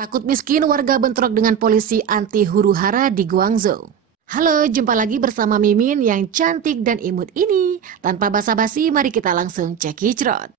Takut miskin, warga bentrok dengan polisi anti huru-hara di Guangzhou. Halo, jumpa lagi bersama Mimin yang cantik dan imut ini. Tanpa basa-basi, mari kita langsung cekicrot.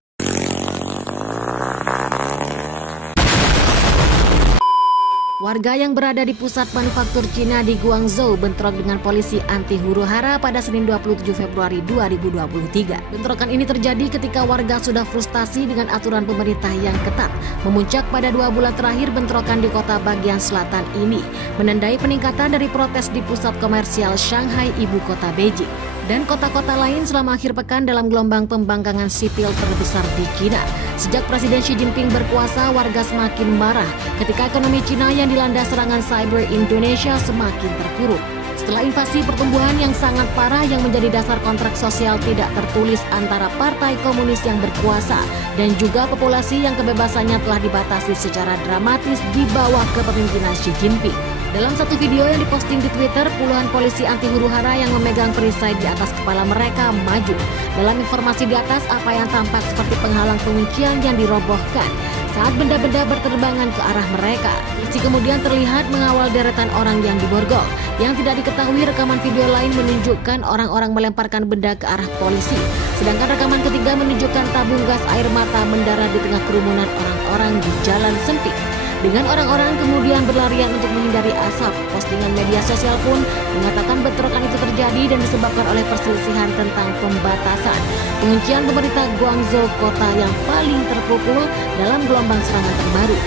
Warga yang berada di pusat manufaktur Cina di Guangzhou bentrok dengan polisi anti huru-hara pada Senin 27 Februari 2023. Bentrokan ini terjadi ketika warga sudah frustasi dengan aturan pemerintah yang ketat. Memuncak pada 2 bulan terakhir, bentrokan di kota bagian selatan ini menandai peningkatan dari protes di pusat komersial Shanghai, ibu kota Beijing, dan kota-kota lain selama akhir pekan dalam gelombang pembangkangan sipil terbesar di Cina. Sejak Presiden Xi Jinping berkuasa, warga semakin marah ketika ekonomi Cina yang dilanda serangan cyber Indonesia semakin terpuruk. Setelah invasi pertumbuhan yang sangat parah yang menjadi dasar kontrak sosial tidak tertulis antara partai komunis yang berkuasa dan juga populasi yang kebebasannya telah dibatasi secara dramatis di bawah kepemimpinan Xi Jinping. Dalam satu video yang diposting di Twitter, puluhan polisi anti huru-hara yang memegang perisai di atas kepala mereka maju. Dalam informasi di atas, apa yang tampak seperti penghalang penguncian yang dirobohkan saat benda-benda berterbangan ke arah mereka. Polisi kemudian terlihat mengawal deretan orang yang diborgol. Yang tidak diketahui, rekaman video lain menunjukkan orang-orang melemparkan benda ke arah polisi. Sedangkan rekaman ketiga menunjukkan tabung gas air mata mendarat di tengah kerumunan orang-orang di jalan sempit. Dengan orang-orang kemudian berlarian untuk menghindari asap. Postingan media sosial pun mengatakan bentrokan itu terjadi dan disebabkan oleh perselisihan tentang pembatasan penguncian pemerintah Guangzhou, kota yang paling terpukul dalam gelombang serangan terbaru.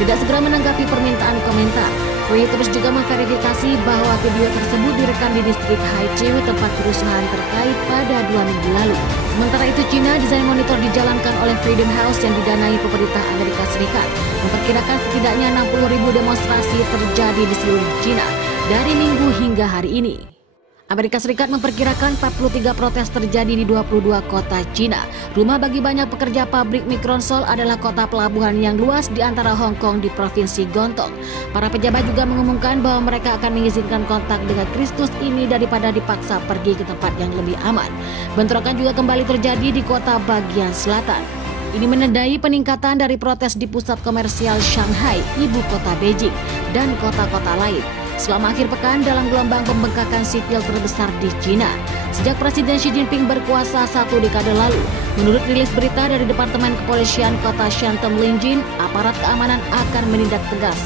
Tidak segera menanggapi permintaan komentar, Free terus juga memverifikasi bahwa video tersebut direkam di distrik Haiqiu, tempat kerusuhan terkait pada 2 minggu lalu. Sementara itu, Cina, desain monitor dijalankan oleh Freedom House yang didanai pemerintah Amerika Serikat memperkirakan setidaknya 60.000 demonstrasi terjadi di seluruh Cina dari minggu hingga hari ini. Amerika Serikat memperkirakan 43 protes terjadi di 22 kota Cina. Rumah bagi banyak pekerja pabrik Microsoft adalah kota pelabuhan yang luas di antara Hong Kong di provinsi Guangdong. Para pejabat juga mengumumkan bahwa mereka akan mengizinkan kontak dengan Kristus ini daripada dipaksa pergi ke tempat yang lebih aman. Bentrokan juga kembali terjadi di kota bagian selatan. Ini menandai peningkatan dari protes di pusat komersial Shanghai, ibu kota Beijing, dan kota-kota lain selama akhir pekan dalam gelombang pembengkakan sipil terbesar di Cina. Sejak Presiden Xi Jinping berkuasa 1 dekade lalu, menurut rilis berita dari Departemen Kepolisian Kota Shantung Lingjin, aparat keamanan akan menindak tegas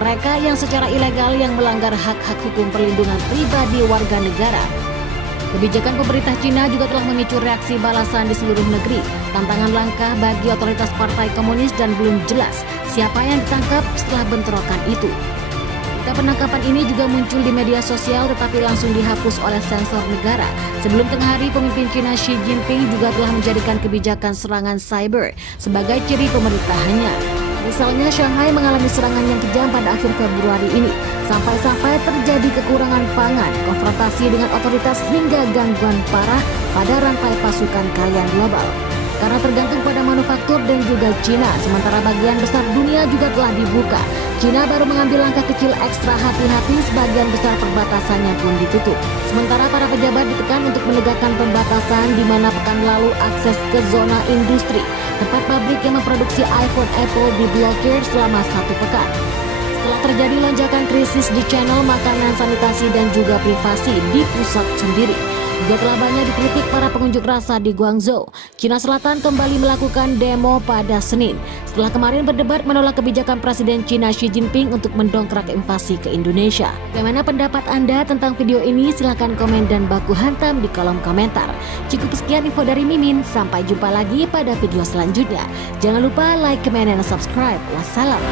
mereka yang secara ilegal yang melanggar hak-hak hukum perlindungan pribadi warga negara. Kebijakan pemerintah Cina juga telah memicu reaksi balasan di seluruh negeri. Tantangan langkah bagi otoritas partai komunis dan belum jelas siapa yang ditangkap setelah bentrokan itu. Penangkapan ini juga muncul di media sosial tetapi langsung dihapus oleh sensor negara. Sebelum tengah hari, pemimpin Cina Xi Jinping juga telah menjadikan kebijakan serangan cyber sebagai ciri pemerintahannya. Misalnya, Shanghai mengalami serangan yang kejam pada akhir Februari ini, sampai-sampai terjadi kekurangan pangan, konfrontasi dengan otoritas hingga gangguan parah pada rantai pasukan kalian global. Karena tergantung pada manufaktur dan juga Cina, sementara bagian besar dunia juga telah dibuka. Cina baru mengambil langkah kecil ekstra hati-hati, sebagian besar perbatasannya pun ditutup. Sementara para pejabat ditekan untuk menegakkan pembatasan di mana pekan lalu akses ke zona industri, tempat pabrik yang memproduksi iPhone Apple diblokir selama 1 pekan. Setelah terjadi lonjakan krisis di channel makanan, sanitasi, dan juga privasi di pusat sendiri, juga telah banyak dikritik para pengunjuk rasa di Guangzhou. Cina Selatan kembali melakukan demo pada Senin setelah kemarin berdebat menolak kebijakan Presiden Cina Xi Jinping untuk mendongkrak invasi ke Indonesia. Bagaimana pendapat Anda tentang video ini? Silahkan komen dan baku hantam di kolom komentar. Cukup sekian info dari Mimin, sampai jumpa lagi pada video selanjutnya. Jangan lupa like, comment, dan subscribe. Wassalam.